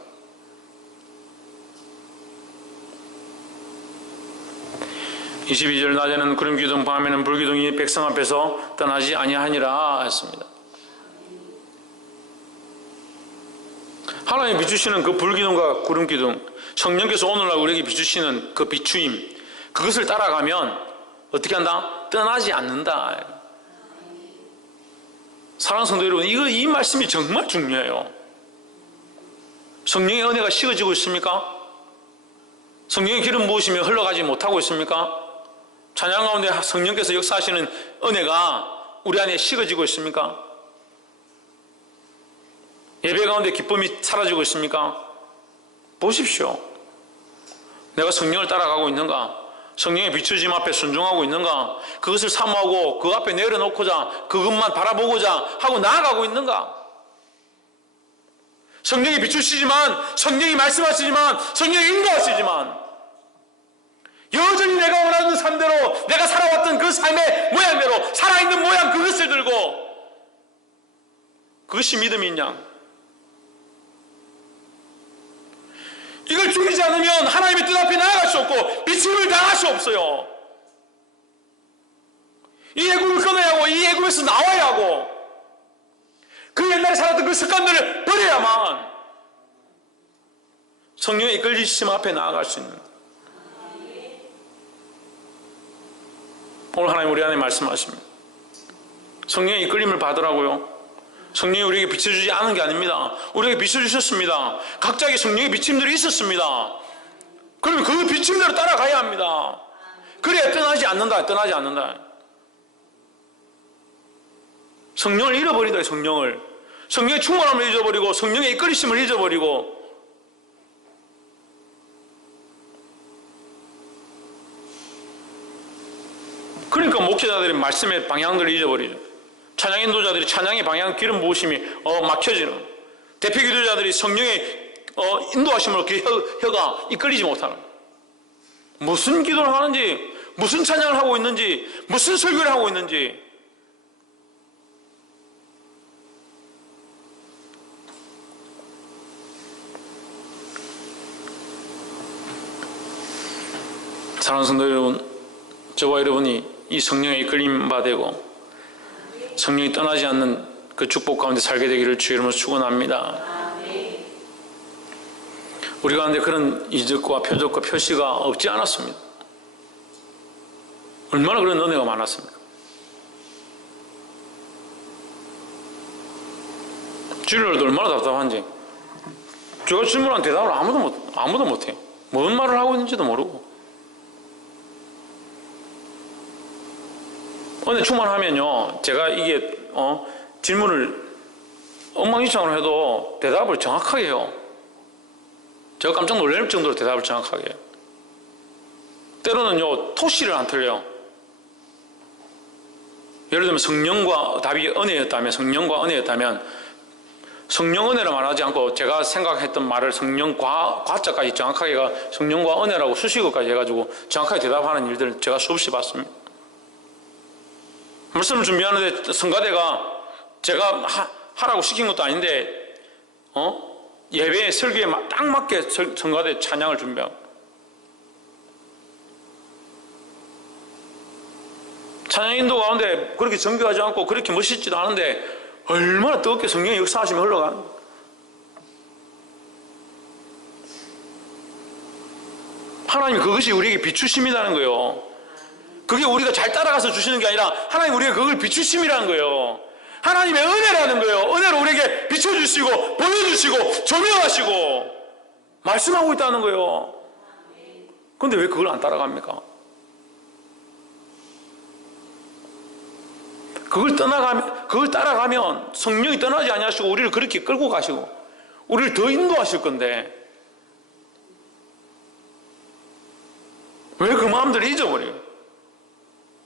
(22절) 낮에는 구름기둥 밤에는 불기둥이 백성 앞에서 떠나지 아니하니라 했습니다. 하나님이 비추시는 그 불기둥과 구름기둥, 성령께서 오늘날 우리에게 비추시는 그 비추임, 그것을 따라가면 어떻게 한다? 떠나지 않는다. 사랑하는 성도 여러분, 이 말씀이 정말 중요해요. 성령의 은혜가 식어지고 있습니까? 성령의 기름 부으시며 흘러가지 못하고 있습니까? 찬양 가운데 성령께서 역사하시는 은혜가 우리 안에 식어지고 있습니까? 예배 가운데 기쁨이 사라지고 있습니까? 보십시오. 내가 성령을 따라가고 있는가? 성령의 비추심 앞에 순종하고 있는가? 그것을 사모하고 그 앞에 내려놓고자 그것만 바라보고자 하고 나아가고 있는가? 성령이 비추시지만, 성령이 말씀하시지만, 성령이 인도하시지만 여전히 내가 원하는 삶대로, 내가 살아왔던 그 삶의 모양대로 살아있는 모양 그것을 들고, 그것이 믿음인 양. 이걸 죽이지 않으면 하나님의 뜻 앞에 나아갈 수 없고 비침을 당할 수 없어요. 이 애굽을 끊어야 하고, 이 애굽에서 나와야 하고, 그 옛날에 살았던 그 습관들을 버려야만 성령의 이끌리심 앞에 나아갈 수 있는. 오늘 하나님 우리 안에 말씀하십니다. 성령의 이끌림을 받으라고요. 성령이 우리에게 비춰주지 않은 게 아닙니다. 우리에게 비춰주셨습니다. 각자에게 성령의 비침들이 있었습니다. 그러면 그 비침대로 따라가야 합니다. 그래야 떠나지 않는다. 떠나지 않는다. 성령을 잃어버린다. 성령을. 성령의 충만함을 잊어버리고 성령의 이끌리심을 잊어버리고, 그러니까 목회자들이 말씀의 방향들을 잊어버리죠. 찬양 인도자들이 찬양의 방향, 기름 부으심이 막혀지는, 대표 기도자들이 성령의 인도하심으로 그 혀가 이끌리지 못하는, 무슨 기도를 하는지, 무슨 찬양을 하고 있는지, 무슨 설교를 하고 있는지. 사랑하는 성도 여러분, 저와 여러분이 이 성령의 이끌림 받고 성령이 떠나지 않는 그 축복 가운데 살게 되기를 주의 이름으로 축원합니다. 우리 가운데 그런 이적과 표적과 표시가 없지 않았습니다. 얼마나 그런 은혜가 많았습니까? 주일날도 얼마나 답답한지. 제가 질문한 대답을 아무도 못해요. 뭔 말을 하고 있는지도 모르고. 은혜 충만하면요, 제가 이게 질문을 엉망진창으로 해도 대답을 정확하게 해요. 제가 깜짝 놀랄 정도로 대답을 정확하게 해요. 때로는요, 토시를 안 틀려요. 예를 들면 성령과 답이 은혜였다면, 성령과 은혜였다면 성령 은혜를 말하지 않고 제가 생각했던 말을 성령과 과자까지 정확하게 성령과 은혜라고 수식어까지 해가지고 정확하게 대답하는 일들을 제가 수없이 봤습니다. 말씀을 준비하는데 성가대가 제가 하라고 시킨 것도 아닌데 예배 설교에 딱 맞게 성가대 찬양을 준비하고, 찬양 인도 가운데 그렇게 정교하지 않고 그렇게 멋있지도 않은데 얼마나 뜨겁게 성령의 역사하시면 흘러가는 거예요. 하나님 그것이 우리에게 비추심이라는 거예요. 그게 우리가 잘 따라가서 주시는 게 아니라 하나님 우리에게 그걸 비추심이라는 거예요. 하나님의 은혜라는 거예요. 은혜로 우리에게 비춰주시고 보여주시고 조명하시고 말씀하고 있다는 거예요. 그런데 왜 그걸 안 따라갑니까? 그걸 따라가면 성령이 떠나지 아니하시고 우리를 그렇게 끌고 가시고 우리를 더 인도하실 건데 왜 그 마음들을 잊어버려요?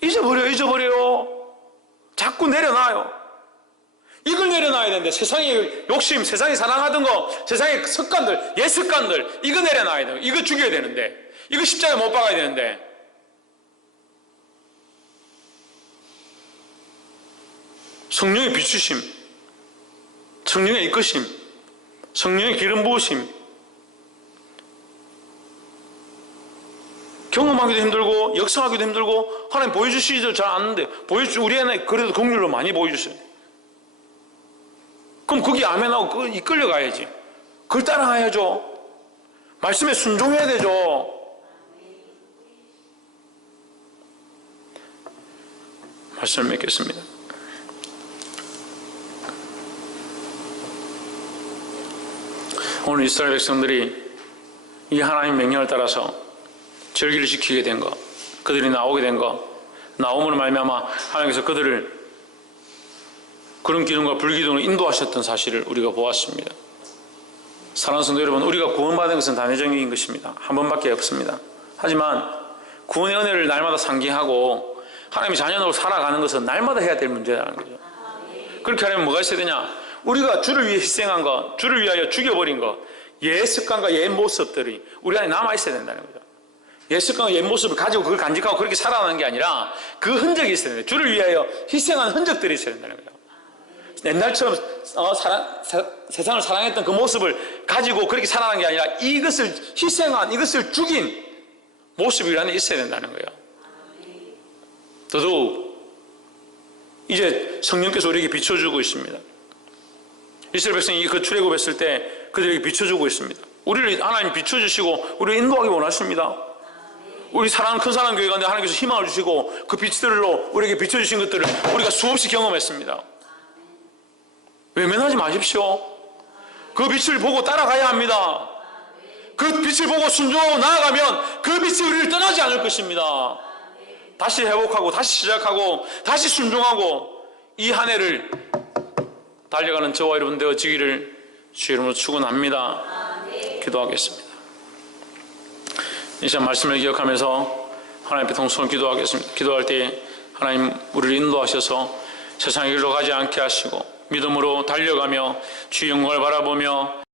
잊어버려요. 자꾸 내려놔요. 이걸 내려놔야 되는데 세상의 욕심, 세상이 사랑하던 거, 세상의 습관들, 옛 습관들 이거 내려놔야 돼요. 이거 죽여야 되는데, 이거 십자가에 못 박아야 되는데, 성령의 비추심, 성령의 이끄심, 성령의 기름 부으심, 경험하기도 힘들고 역사하기도 힘들고 하나님 보여주시지도 잘 않는데 우리 안에 그래도 긍휼로 많이 보여주세요. 그럼 거기 아멘하고 이끌려 가야지. 그걸 따라가야죠. 말씀에 순종해야 되죠. 말씀을 맺겠습니다. 오늘 이스라엘 백성들이 이 하나님 명령을 따라서 절기를 지키게 된 것, 그들이 나오게 된 것, 나옴으로 말미암아 하나님께서 그들을 그런 기둥과 불기둥으로 인도하셨던 사실을 우리가 보았습니다. 사랑하는 성도 여러분, 우리가 구원받은 것은 단회적인 것입니다. 한 번밖에 없습니다. 하지만 구원의 은혜를 날마다 상기하고 하나님의 자녀로 살아가는 것은 날마다 해야 될 문제라는 거죠. 그렇게 하려면 뭐가 있어야 되냐? 우리가 주를 위해 희생한 것, 주를 위하여 죽여버린 것, 옛 습관과 옛 모습들이 우리 안에 남아있어야 된다는 거죠. 옛 습관과 옛 모습을 가지고 그걸 간직하고 그렇게 살아가는 게 아니라 그 흔적이 있어야 된다. 주를 위하여 희생한 흔적들이 있어야 된다는 거죠. 옛날처럼 세상을 사랑했던 그 모습을 가지고 그렇게 살아가는 게 아니라 이것을 희생한, 이것을 죽인 모습이 우리 안에 있어야 된다는 거예요. 더더욱 이제 성령께서 우리에게 비춰주고 있습니다. 이스라엘 백성이 그 출애굽했을 때 그들에게 비춰주고 있습니다. 우리를 하나님 비춰주시고 우리를 인도하기 원하십니다. 우리 사랑하는 큰 사랑 교회 가운데 하나님께서 희망을 주시고 그 빛들로 우리에게 비춰주신 것들을 우리가 수없이 경험했습니다. 외면하지 마십시오. 그 빛을 보고 따라가야 합니다. 그 빛을 보고 순종하고 나아가면 그 빛이 우리를 떠나지 않을 것입니다. 다시 회복하고 다시 시작하고 다시 순종하고 이 한 해를 달려가는 저와 여러분 되어지기를 주의 이름으로 축원합니다. 기도하겠습니다. 이 시간 말씀을 기억하면서 하나님 앞에 통성을 기도하겠습니다. 기도할 때 하나님 우리를 인도하셔서 세상의 길로 가지 않게 하시고 믿음으로 달려가며 주의 영광을 바라보며